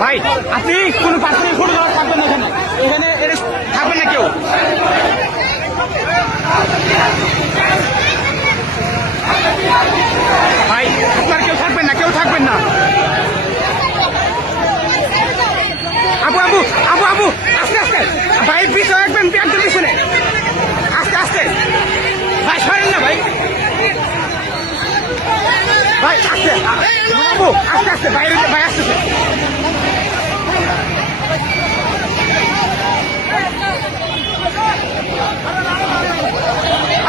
ভাই আপনি কোনো পার্সোনাল ফটো দেওয়ার থাকবেন না এখানে এখানে থাকবেন না কেউ। ভাই আপনার কেউ থাকবেন না, কেউ থাকবেন না। আবু আবু আবু আবু আস্তে আস্তে ভাই, পিছনে একদম একদম পিছনে, আস্তে আস্তে ভাই, সরেন না ভাই, ভাই আস্তে আবু, আস্তে আস্তে বাইরে ভাই, আস্তে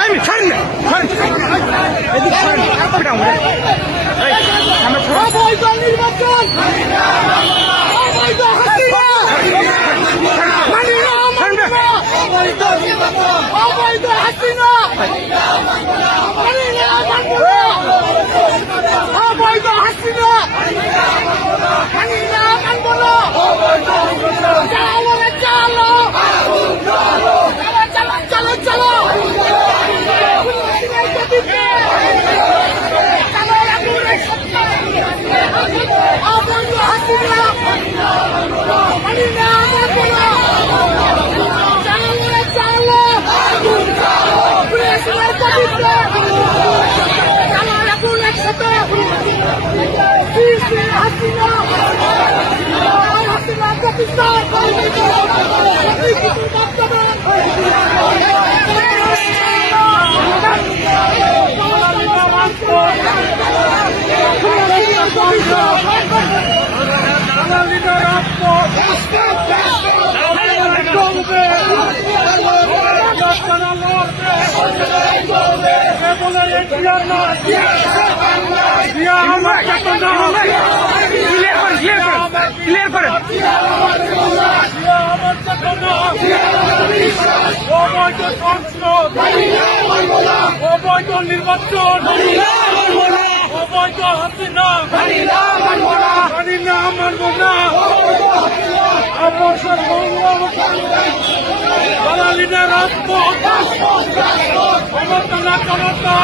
আমি সরেন না, এদিকে সরেন ক্লিয়ার করেন। অবৈধ নির্বাচন, অবৈধ হাসিনা, মানি না, মানব না, অবসর দালালিনের রাজপথ, ক্ষমতা না ক্ষমতা।